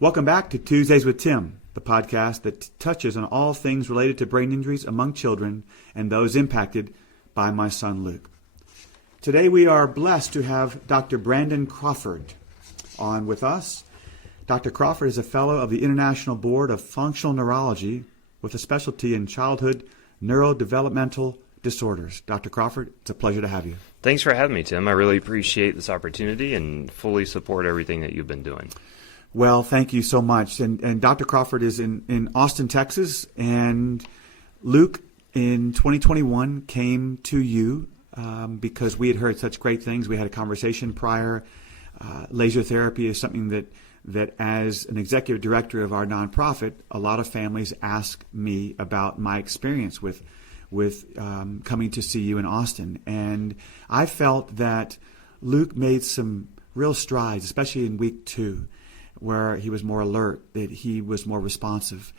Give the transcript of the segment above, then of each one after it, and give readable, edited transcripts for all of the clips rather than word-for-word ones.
Welcome back to Tuesdays with Tim, the podcast that touches on all things related to brain injuries among children and those impacted by my son Luke. Today we are blessed to have Dr. Brandon Crawford on with us. Dr. Crawford is a fellow of the International Board of Functional Neurology with a specialty in childhood neurodevelopmental disorders. Dr. Crawford, it's a pleasure to have you. Thanks for having me, Tim. I really appreciate this opportunity and fully support everything that you've been doing. Well, thank you so much. And Dr. Crawford is in Austin, Texas, and Luke in 2021 came to you because we had heard such great things. We had a conversation prior. Laser therapy is something that as an executive director of our nonprofit, a lot of families ask me about my experience with coming to see you in Austin. And I felt that Luke made some real strides, especially in week 2. Where he was more alert, that he was more responsive.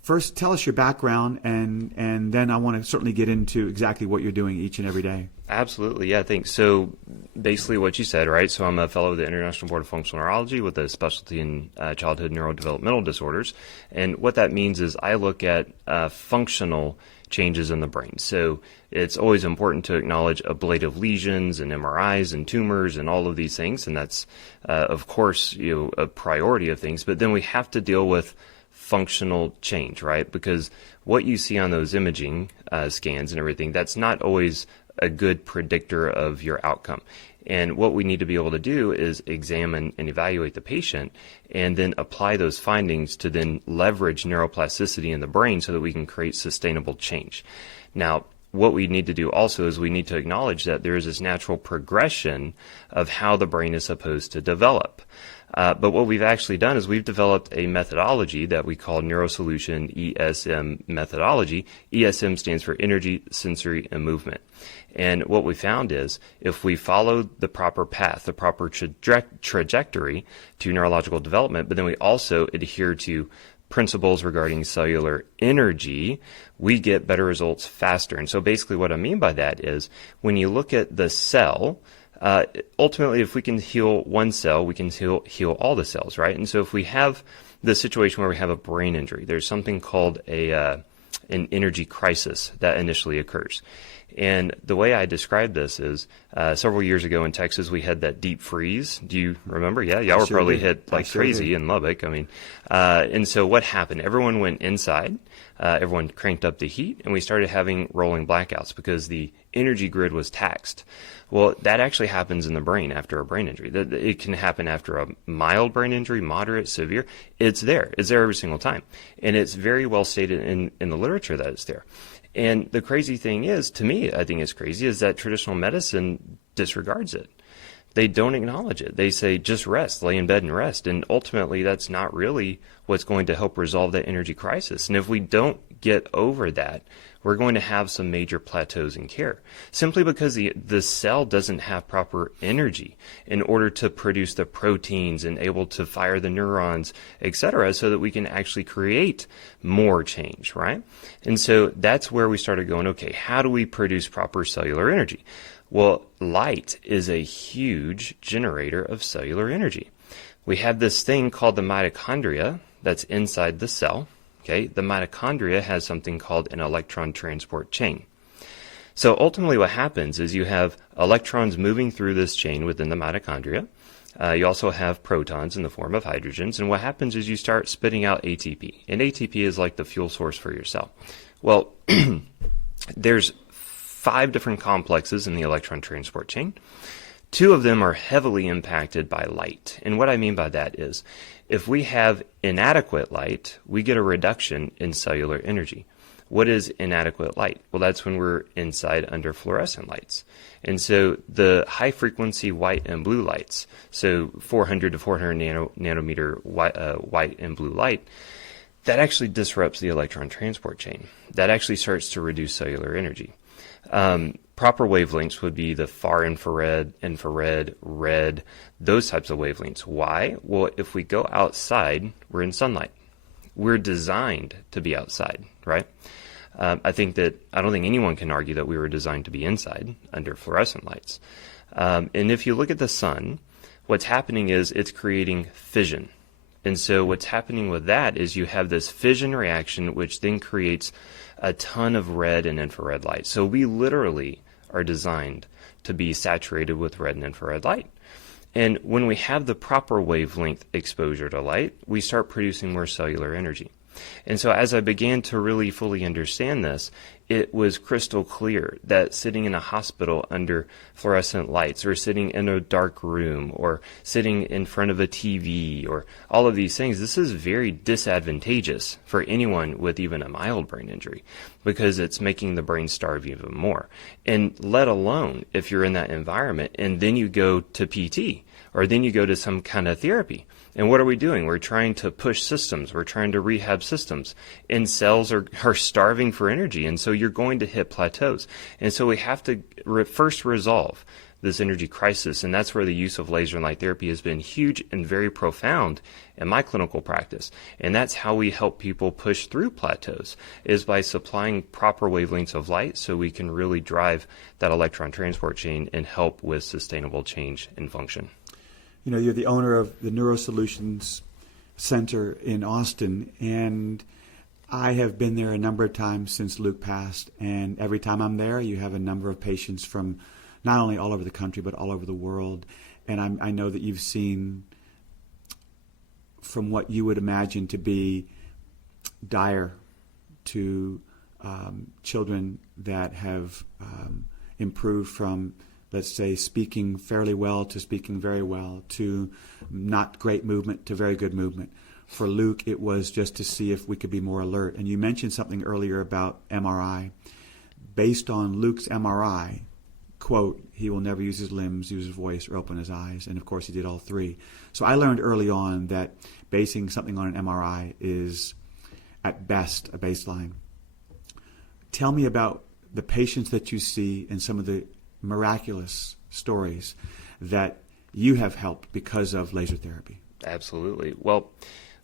First, tell us your background, and then I want to certainly get into exactly what you're doing each and every day. Absolutely, yeah, thanks. So basically what you said, right? So I'm a fellow of the International Board of Functional Neurology with a specialty in childhood neurodevelopmental disorders. And what that means is I look at functional changes in the brain. So it's always important to acknowledge ablative lesions and MRIs and tumors and all of these things. And that's, of course, a priority of things. But then we have to deal with functional change, right? Because what you see on those imaging scans and everything, that's not always a good predictor of your outcome. And what we need to be able to do is examine and evaluate the patient and then apply those findings to then leverage neuroplasticity in the brain so that we can create sustainable change. Now, what we need to do also is we need to acknowledge that there is this natural progression of how the brain is supposed to develop. But what we've actually done is we've developed a methodology that we call Neurosolution ESM methodology. ESM stands for Energy, Sensory, and Movement. And what we found is if we follow the proper path, the proper trajectory to neurological development, but then we also adhere to principles regarding cellular energy, we get better results faster. And so basically what I mean by that is when you look at the cell, ultimately if we can heal one cell, we can heal all the cells, right? And so if we have the situation where we have a brain injury, there's something called an energy crisis that initially occurs. And the way I described this is several years ago in Texas, we had that deep freeze. Do you remember? Yeah, y'all were Sure probably did. hit like Sure crazy did. in Lubbock. I mean, and so what happened? Everyone went inside. Everyone cranked up the heat, and we started having rolling blackouts because the energy grid was taxed. Well, that actually happens in the brain after a brain injury. It can happen after a mild brain injury, moderate, severe. It's there. It's there every single time. And it's very well stated in the literature that it's there. And the crazy thing is, to me, I think it's crazy, is that traditional medicine disregards it. They don't acknowledge it. They say, just rest, lay in bed and rest. And ultimately, that's not really what's going to help resolve that energy crisis. And if we don't get over that, we're going to have some major plateaus in care, simply because the cell doesn't have proper energy in order to produce the proteins and able to fire the neurons, etc., so that we can actually create more change, right? And so that's where we started going, okay, how do we produce proper cellular energy? Well, light is a huge generator of cellular energy. We have this thing called the mitochondria that's inside the cell. Okay, the mitochondria has something called an electron transport chain. So ultimately what happens is you have electrons moving through this chain within the mitochondria. You also have protons in the form of hydrogens. And what happens is you start spitting out ATP. And ATP is like the fuel source for your cell. Well, there's 5 different complexes in the electron transport chain. 2 of them are heavily impacted by light. And what I mean by that is if we have inadequate light, we get a reduction in cellular energy. What is inadequate light? Well, that's when we're inside under fluorescent lights. And so the high frequency white and blue lights, so 400 to 400 nanometer white and blue light, that actually disrupts the electron transport chain. That actually starts to reduce cellular energy. Proper wavelengths would be the far infrared, red, those types of wavelengths. Why? Well, if we go outside, we're in sunlight. We're designed to be outside, right? I don't think anyone can argue that we were designed to be inside under fluorescent lights. And if you look at the sun, what's happening is it's creating fission. And so what's happening with that is you have this fission reaction, which then creates a ton of red and infrared light. So we literally are designed to be saturated with red and infrared light. And when we have the proper wavelength exposure to light, we start producing more cellular energy. And so as I began to really fully understand this, it was crystal clear that sitting in a hospital under fluorescent lights, or sitting in a dark room, or sitting in front of a TV, or all of these things, this is very disadvantageous for anyone with even a mild brain injury, because it's making the brain starve even more. And let alone if you're in that environment and then you go to PT, or then you go to some kind of therapy. And what are we doing? We're trying to push systems. We're trying to rehab systems. And cells are starving for energy. And so you're going to hit plateaus. And so we have to first resolve this energy crisis. And that's where the use of laser and light therapy has been huge and very profound in my clinical practice. And that's how we help people push through plateaus, is by supplying proper wavelengths of light so we can really drive that electron transport chain and help with sustainable change and function. You know, you're the owner of the Neurosolutions Center in Austin, and I have been there a number of times since Luke passed, and every time I'm there, you have a number of patients from not only all over the country, but all over the world. And I know that you've seen from what you would imagine to be dire to children that have improved from, let's say, speaking fairly well to speaking very well, to not great movement to very good movement. For Luke, it was just to see if we could be more alert. And you mentioned something earlier about MRI. Based on Luke's MRI, quote, he will never use his limbs, use his voice, or open his eyes. And of course, he did all three. So I learned early on that basing something on an MRI is, at best, a baseline. Tell me about the patients that you see and some of the miraculous stories that you have helped because of laser therapy. Absolutely. Well,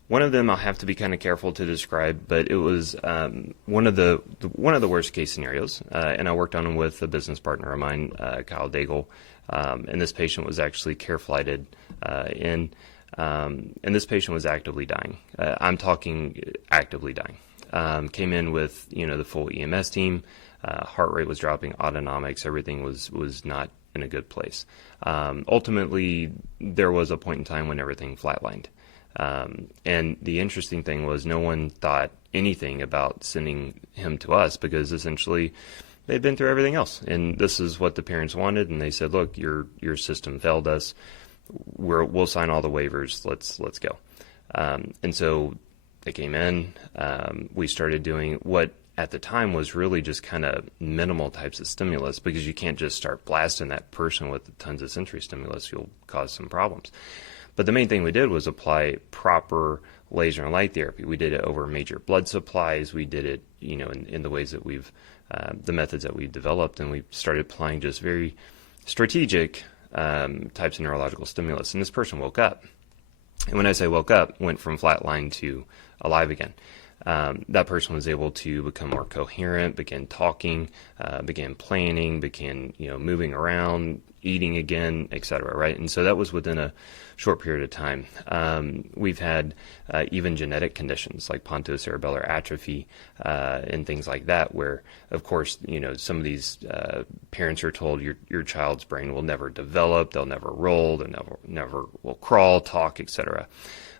one of them I'll have to be kind of careful to describe, but it was one of the worst case scenarios, and I worked on them with a business partner of mine, Kyle Daigle, and this patient was actually care flighted in, and this patient was actively dying. I'm talking actively dying. Came in with the full EMS team. Heart rate was dropping, autonomics, everything was not in a good place. Ultimately, there was a point in time when everything flatlined. And the interesting thing was no one thought anything about sending him to us, because essentially they'd been through everything else. And this is what the parents wanted. And they said, look, your system failed us. We'll sign all the waivers. Let's go. And so they came in. We started doing what at the time was really just kind of minimal types of stimulus, because you can't just start blasting that person with tons of sensory stimulus. You'll cause some problems. But the main thing we did was apply proper laser and light therapy. We did it over major blood supplies. We did it, in the ways that we've, the methods that we've developed, and we started applying just very strategic types of neurological stimulus. And this person woke up. And when I say woke up, went from flatline to alive again. That person was able to become more coherent, began talking, began planning, began moving around, eating again, etc. Right, and so that was within a short period of time. We've had even genetic conditions like pontocerebellar atrophy and things like that, where, of course, some of these parents are told your child's brain will never develop, they'll never roll, they never will crawl, talk, etc.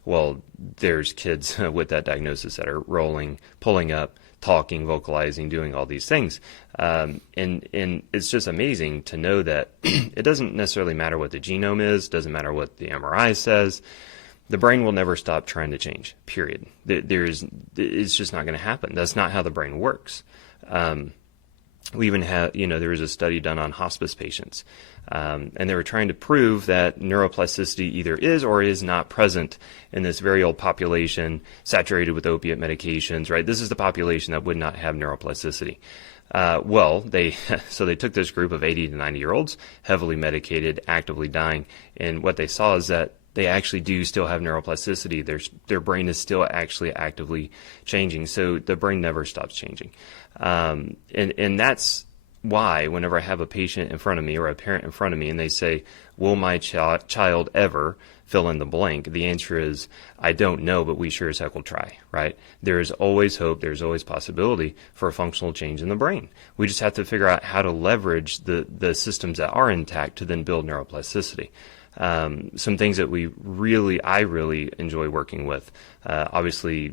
Well, there's kids with that diagnosis that are rolling, pulling up, talking, vocalizing, doing all these things. And it's just amazing to know that it doesn't necessarily matter what the genome is, doesn't matter what the MRI says. The brain will never stop trying to change, period. It's just not going to happen. That's not how the brain works. We even had, there was a study done on hospice patients, and they were trying to prove that neuroplasticity either is or is not present in this very old population saturated with opiate medications, right? This is the population that would not have neuroplasticity. So they took this group of 80 to 90-year-olds, heavily medicated, actively dying, and what they saw is that they actually do still have neuroplasticity. Their brain is still actually actively changing, so the brain never stops changing. And that's why, whenever I have a patient in front of me or a parent in front of me and they say, will my child ever fill in the blank? The answer is, I don't know, but we sure as heck will try, right? There is always hope. There's always possibility for a functional change in the brain. We just have to figure out how to leverage the systems that are intact to then build neuroplasticity. Some things that I really enjoy working with, obviously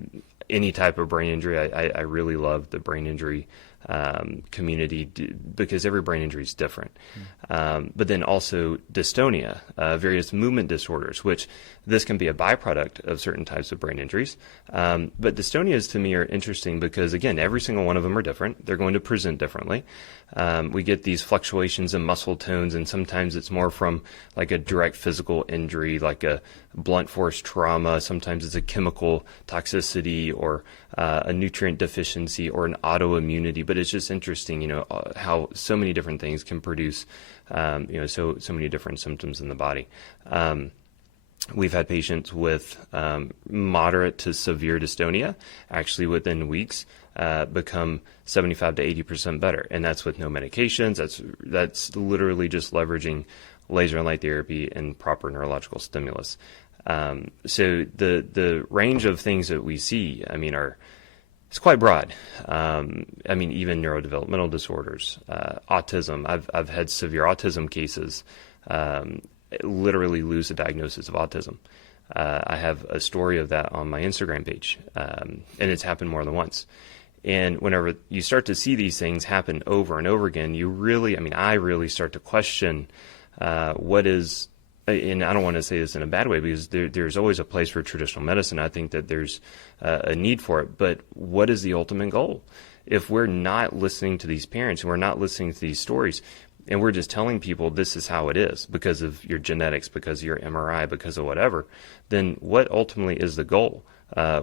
any type of brain injury. I really love the brain injury community because every brain injury is different. But then also dystonia, various movement disorders, which this can be a byproduct of certain types of brain injuries. But dystonias to me are interesting because, again, every single one of them are different. They're going to present differently. We get these fluctuations in muscle tones, and sometimes it's more from like a direct physical injury, like a blunt force trauma. Sometimes it's a chemical toxicity or a nutrient deficiency or an autoimmunity. But it's just interesting, how so many different things can produce, so many different symptoms in the body. We've had patients with moderate to severe dystonia actually within weeks become 75 to 80% better, and that's with no medications. That's literally just leveraging laser and light therapy and proper neurological stimulus. So the range of things that we see, it's quite broad. Even neurodevelopmental disorders, autism. I've had severe autism cases. Literally lose the diagnosis of autism. I have a story of that on my Instagram page, and it's happened more than once. And whenever you start to see these things happen over and over again, I really start to question what is, and I don't want to say this in a bad way because there's always a place for traditional medicine. I think that there's a need for it, but what is the ultimate goal? If we're not listening to these parents and we're not listening to these stories, and we're just telling people this is how it is because of your genetics, because of your MRI, because of whatever, then what ultimately is the goal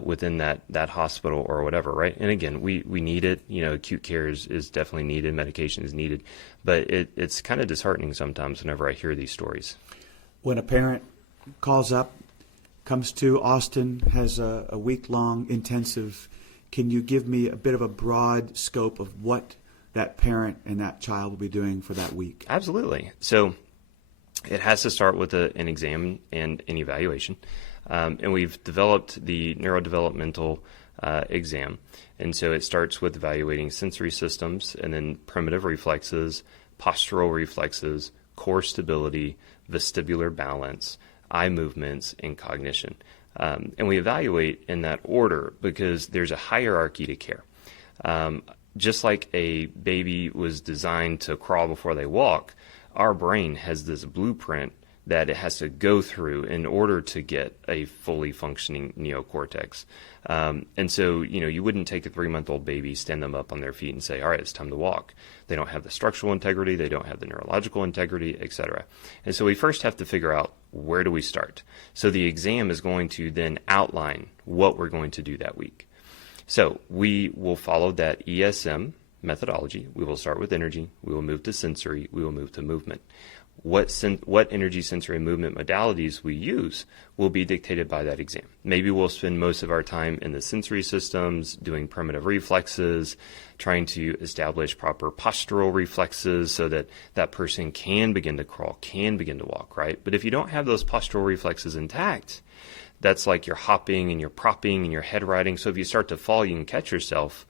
within that hospital or whatever, right? And again, we need it. Acute care is definitely needed. Medication is needed. But it's kind of disheartening sometimes whenever I hear these stories. When a parent calls up, comes to Austin, has a week-long intensive, can you give me a bit of a broad scope of what that parent and that child will be doing for that week? Absolutely. So it has to start with an exam and an evaluation. And we've developed the neurodevelopmental exam. And so it starts with evaluating sensory systems and then primitive reflexes, postural reflexes, core stability, vestibular balance, eye movements, and cognition. And we evaluate in that order because there's a hierarchy to care. Just like a baby was designed to crawl before they walk, our brain has this blueprint that it has to go through in order to get a fully functioning neocortex. And so, you wouldn't take a 3-month-old baby, stand them up on their feet and say, all right, it's time to walk. They don't have the structural integrity, they don't have the neurological integrity, etc. And so we first have to figure out, where do we start? So the exam is going to then outline what we're going to do that week. So we will follow that ESM methodology. We will start with energy. We will move to sensory. We will move to movement. What energy, sensory, and movement modalities we use will be dictated by that exam. Maybe we'll spend most of our time in the sensory systems, doing primitive reflexes, trying to establish proper postural reflexes so that that person can begin to crawl, can begin to walk, right? But if you don't have those postural reflexes intact, that's like you're hopping and you're propping and you're head riding. So if you start to fall, you can catch yourself.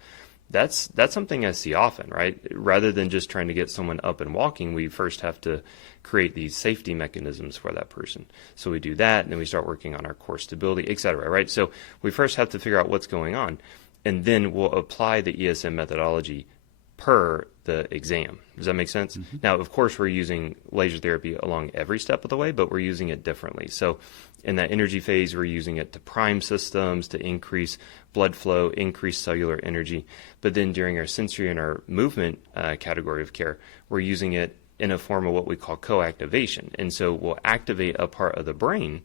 That's something I see often, right? Rather than just trying to get someone up and walking, we first have to create these safety mechanisms for that person. So we do that, and then we start working on our core stability, et cetera, right? So we first have to figure out what's going on, and then we'll apply the ESM methodology per the exam. Does that make sense? Mm-hmm. Now, of course, we're using laser therapy along every step of the way, but we're using it differently. So in that energy phase, we're using it to prime systems, to increase blood flow, increase cellular energy. But then during our sensory and our movement category of care, we're using it in a form of what we call co-activation. And so we'll activate a part of the brain,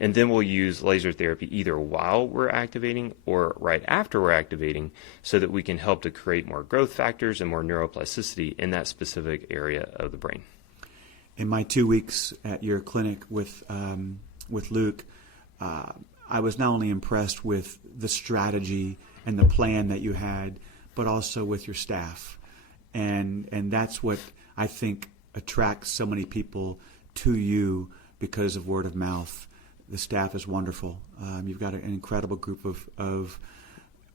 and then we'll use laser therapy either while we're activating or right after we're activating so that we can help to create more growth factors and more neuroplasticity in that specific area of the brain. In my 2 weeks at your clinic with Luke, I was not only impressed with the strategy and the plan that you had, but also with your staff. and that's what I think attracts so many people to you because of word of mouth. The staff is wonderful. You've got an incredible group of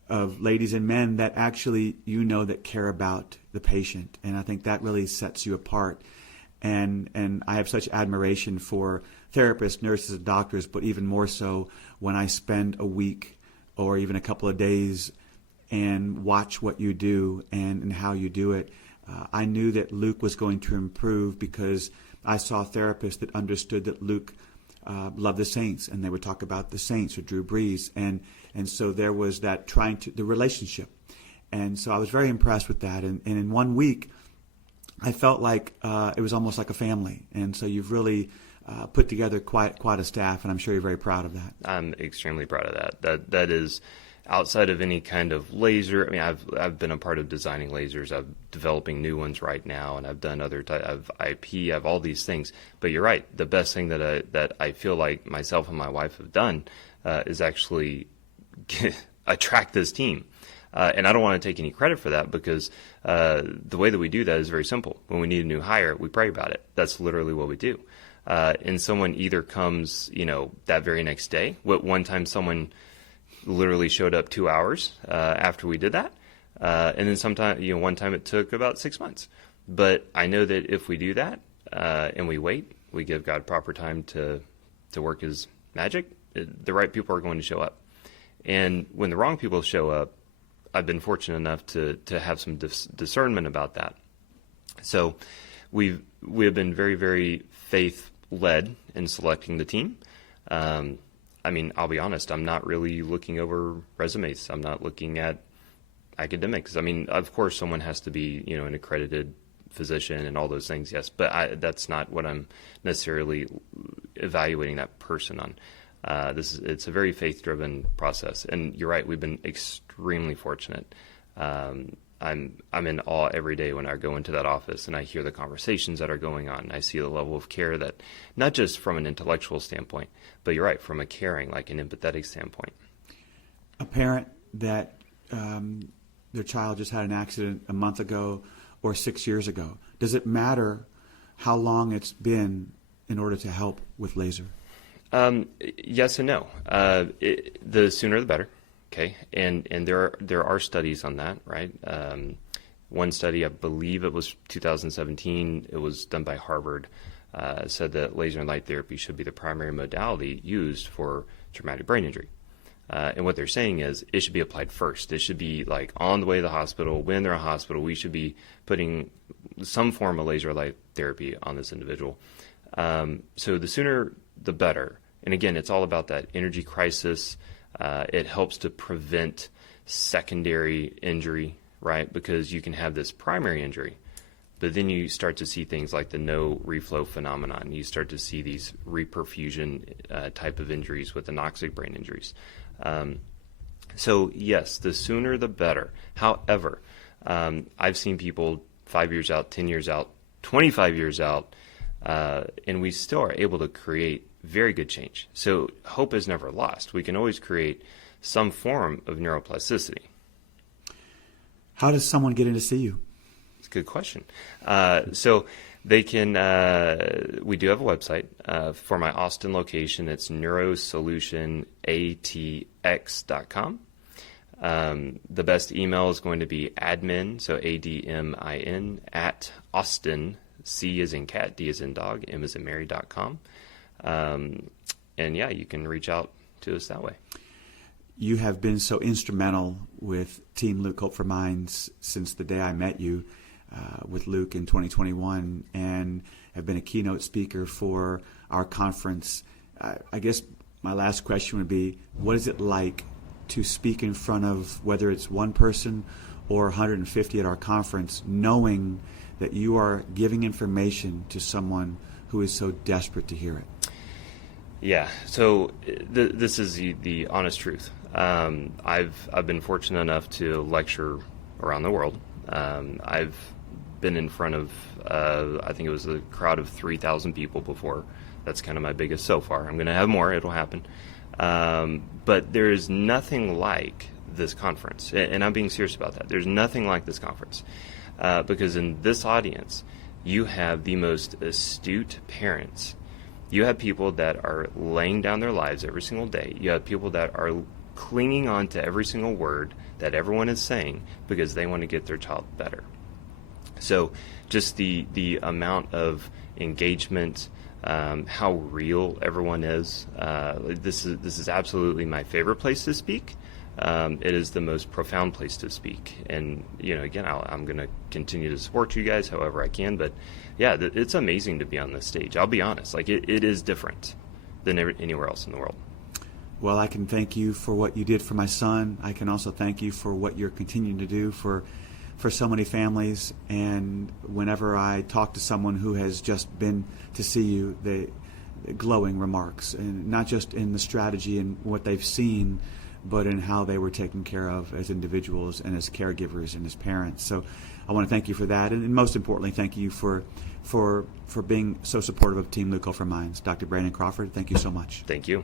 ladies and men that actually that care about the patient, and I think that really sets you apart. And I have such admiration for therapists, nurses, and doctors, but even more so when I spend a week or even a couple of days and watch what you do and how you do it. I knew that Luke was going to improve because I saw therapists that understood that Luke loved the saints, and they would talk about the saints or Drew Brees, and so there was that the relationship, and so I was very impressed with that. And in 1 week, I felt like it was almost like a family, and so you've really put together quite a staff, and I'm sure you're very proud of that. I'm extremely proud of that. That is outside of any kind of laser. I mean, I've been a part of designing lasers. I'm developing new ones right now, and I've done other I've IP. I have all these things. But you're right. The best thing that I feel like myself and my wife have done is actually attract this team. And I don't want to take any credit for that because the way that we do that is very simple. When we need a new hire, we pray about it. That's literally what we do. And someone either comes, that very next day. One time someone literally showed up 2 hours after we did that. And then one time it took about 6 months. But I know that if we do that and we wait, we give God proper time to work his magic, the right people are going to show up. And when the wrong people show up, I've been fortunate enough to have some discernment about that. So we have been very, very faith-led in selecting the team. I mean, I'll be honest, I'm not really looking over resumes. I'm not looking at academics. I mean, of course, someone has to be, an accredited physician and all those things, yes, but that's not what I'm necessarily evaluating that person on. It's a very faith-driven process, and you're right. We've been extremely fortunate. I'm in awe every day when I go into that office and I hear the conversations that are going on. I see the level of care that, not just from an intellectual standpoint, but you're right, from a caring, like an empathetic standpoint. A parent that their child just had an accident a month ago or 6 years ago, does it matter how long it's been in order to help with laser? Yes and no. The sooner the better. Okay, and there are studies on that, right? One study, I believe it was 2017, it was done by Harvard, said that laser and light therapy should be the primary modality used for traumatic brain injury. And what they're saying is it should be applied first. It should be like on the way to the hospital. When they're in the hospital, we should be putting some form of laser light therapy on this individual. So the sooner the better. And again, it's all about that energy crisis. It helps to prevent secondary injury, right? Because you can have this primary injury, but then you start to see things like the no reflow phenomenon. You start to see these reperfusion type of injuries with anoxic brain injuries. So yes, the sooner the better. However, I've seen people 5 years out, 10 years out, 25 years out, and we still are able to create very good change. So hope is never lost. We can always create some form of neuroplasticity. How does someone get in to see you? It's a good question. So they can, we do have a website for my Austin location. It's neurosolutionatx.com. The best email is going to be admin, so ADMIN, at Austin, C as in cat, D as in dog, M as in Mary.com. And yeah, you can reach out to us that way. You have been so instrumental with Team Luke Hope for Minds since the day I met you with Luke in 2021, and have been a keynote speaker for our conference. I guess my last question would be, what is it like to speak in front of, whether it's one person or 150 at our conference, knowing that you are giving information to someone who is so desperate to hear it? Yeah, so this is the honest truth. I've been fortunate enough to lecture around the world. I've been in front of, I think it was a crowd of 3,000 people before. That's kind of my biggest so far. I'm going to have more. It'll happen. But there is nothing like this conference, and I'm being serious about that. There's nothing like this conference. because in this audience, you have the most astute parents. You have people that are laying down their lives every single day. You have people that are clinging on to every single word that everyone is saying because they want to get their child better. So just the amount of engagement, how real everyone is. This is absolutely my favorite place to speak. It is the most profound place to speak, and again, I'm going to continue to support you guys however I can. But yeah, it's amazing to be on this stage. I'll be honest, like it is different than anywhere else in the world. Well, I can thank you for what you did for my son. I can also thank you for what you're continuing to do for so many families. And whenever I talk to someone who has just been to see you, they glowing remarks, and not just in the strategy and what they've seen, but in how they were taken care of as individuals and as caregivers and as parents. So I want to thank you for that, and most importantly, thank you for being so supportive of Team Luke Over Minds. Dr. Brandon Crawford, thank you so much. Thank you.